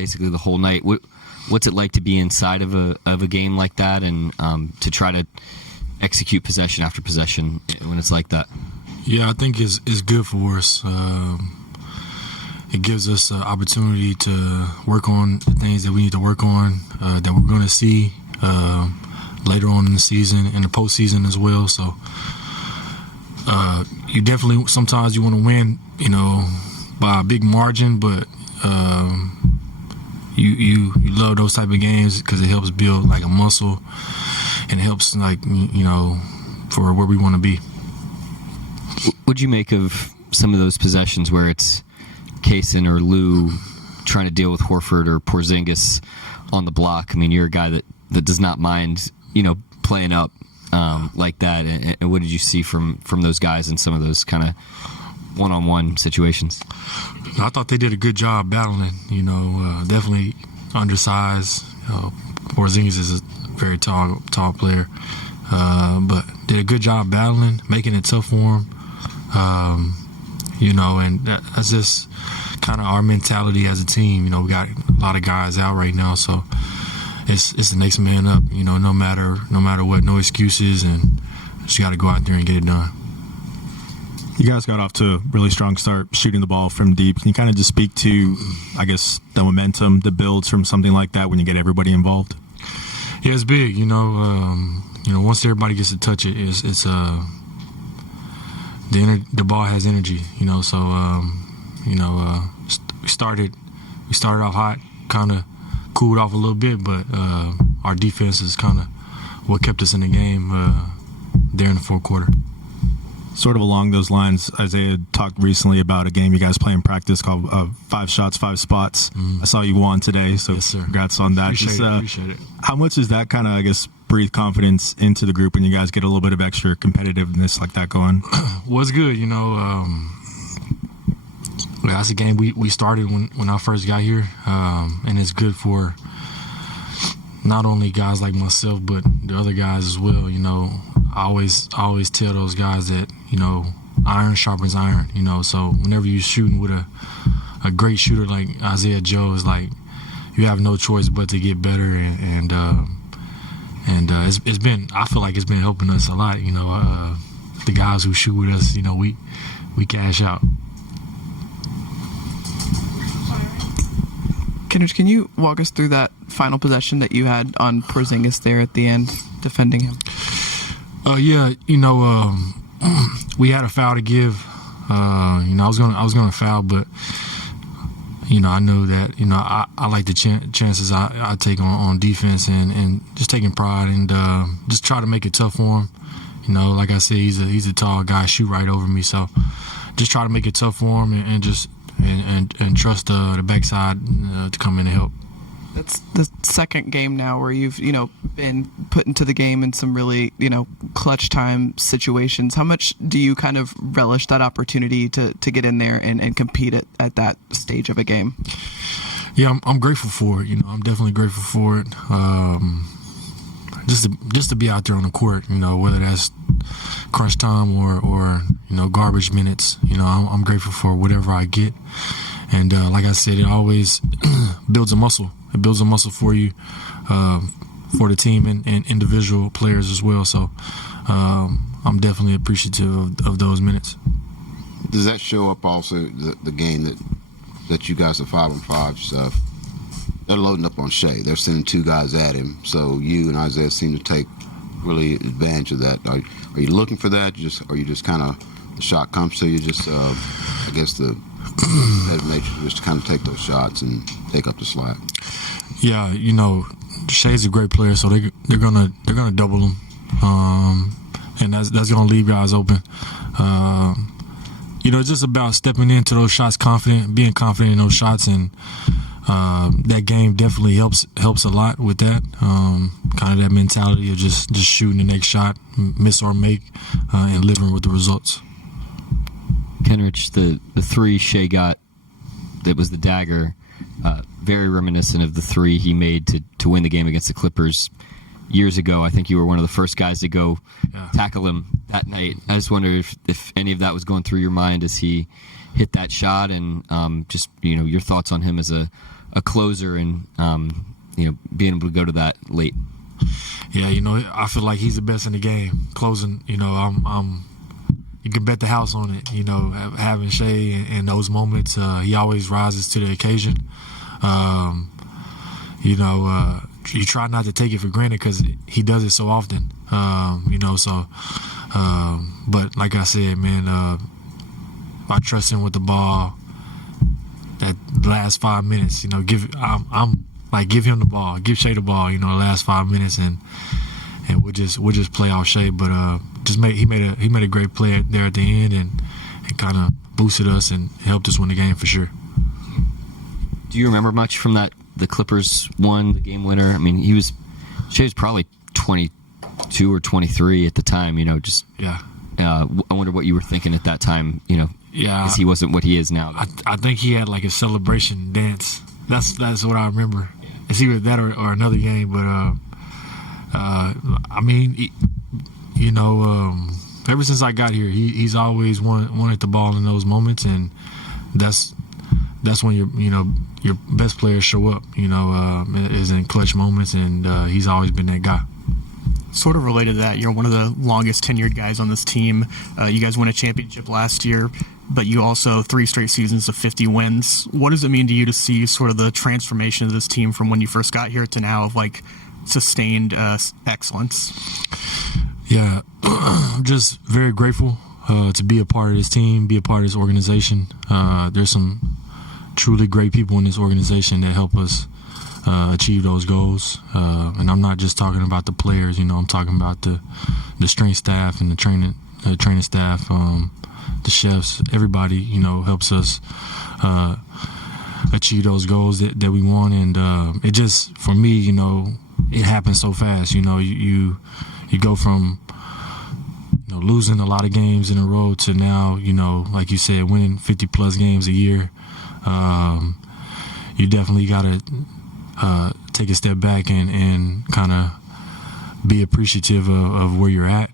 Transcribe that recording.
basically the whole night. What's it like to be inside of a game like that and to try to execute possession after possession when it's like that? Yeah, I think it's good for us. It gives us an opportunity to work on the things that we need to work on, that we're going to see later on in the season and the postseason as well. So you definitely, sometimes you want to win, by a big margin, but you love those type of games because it helps build like a muscle and it helps for where we want to be. What'd you make of some of those possessions where it's Kaysen or Lou trying to deal with Horford or Porzingis on the block? I mean, you're a guy that does not mind, playing up like that. And what did you see from those guys in some of those kind of one-on-one situations? I thought they did a good job battling. Definitely undersized. Porzingis is a very tall player, but did a good job battling, making it tough for him. And that's just kind of our mentality as a team. We got a lot of guys out right now, so it's the next man up. No matter what, no excuses, and just got to go out there and get it done. You guys got off to a really strong start shooting the ball from deep. Can you kind of just speak to, I guess, the momentum that builds from something like that when you get everybody involved? Yeah, it's big. Once everybody gets to touch it, it's the ball has energy. So we started off hot, kind of cooled off a little bit, but our defense is kind of what kept us in the game there in the fourth quarter. Sort of along those lines, Isaiah talked recently about a game you guys play in practice called 5 Shots, 5 Spots. I saw you won today, so yes, sir. Congrats on that. Appreciate it. How much does that kind of, I guess, breathe confidence into the group when you guys get a little bit of extra competitiveness like that going? Well, it's good, that's a game we started when I first got here, and it's good for not only guys like myself, but the other guys as well. I always tell those guys that, iron sharpens iron, so whenever you're shooting with a great shooter like Isaiah Joe, it's like you have no choice but to get better, and it's been, I feel like it's been helping us a lot. The guys who shoot with us, we cash out. Kenrich, can you walk us through that final possession that you had on Porzingis there at the end, defending him? We had a foul to give. I was gonna foul, but I know that I like the chances I take on defense and just taking pride and just try to make it tough for him. Like I said, he's a tall guy, shoot right over me, so just try to make it tough for him and just and trust the backside to come in and help. That's the second game now where you've, been put into the game in some really, clutch time situations. How much do you kind of relish that opportunity to get in there and compete at that stage of a game? Yeah, I'm grateful for it. I'm definitely grateful for it. Just to be out there on the court, whether that's crunch time or garbage minutes. I'm grateful for whatever I get. And like I said, it always builds a muscle. It builds a muscle for you, for the team and individual players as well. So I'm definitely appreciative of those minutes. Does that show up also the game that you guys are 5-on-5 stuff? They're loading up on Shea. They're sending 2 guys at him. So you and Isaiah seem to take really advantage of that. Are you looking for that? Are you just kind of, the shot comes to you, just I guess the head nature just to kind of take those shots and take up the slack? Yeah, Shea's a great player, so they're gonna double him, and that's gonna leave guys open. It's just about stepping into those shots being confident in those shots, and that game definitely helps a lot with that. Kind of that mentality of just shooting the next shot, miss or make, and living with the results. Kenrich, the 3 Shea got, that was the dagger, very reminiscent of the 3 he made to win the game against the Clippers years ago. I think you were one of the first guys to go tackle him that night. I just wonder if any of that was going through your mind as he hit that shot, and just your thoughts on him as a a closer and being able to go to that late. Yeah, I feel like he's the best in the game. Closing, you can bet the house on it. Having Shea in those moments, he always rises to the occasion. You try not to take it for granted because he does it so often. But like I said, man, I trust him with the ball. That last 5 minutes, give him the ball, give Shea the ball, the last 5 minutes, and we'll just play off Shea. But he made a great play there at the end and kind of boosted us and helped us win the game for sure. Do you remember much from that? The Clippers won the game winner. I mean, Shea was probably 22 or 23 at the time. Yeah. I wonder what you were thinking at that time. Yeah, because he wasn't what he is now. I think he had like a celebration dance. That's what I remember. It's either that or another game. But ever since I got here, he's always wanted the ball in those moments, and that's when your best players show up. Is in clutch moments, and he's always been that guy. Sort of related to that, you're one of the longest tenured guys on this team. You guys won a championship last year, but you also 3 straight seasons of 50 wins. What does it mean to you to see sort of the transformation of this team from when you first got here to now of like sustained excellence? Yeah, I'm just very grateful to be a part of this team, be a part of this organization. There's some truly great people in this organization that help us achieve those goals. And I'm not just talking about the players, I'm talking about the strength staff and the training staff, the chefs, everybody, helps us achieve those goals that we want. And it just, for me, it happens so fast. You go from losing a lot of games in a row to now, like you said, winning 50-plus games a year. You definitely got to take a step back and kind of be appreciative of where you're at.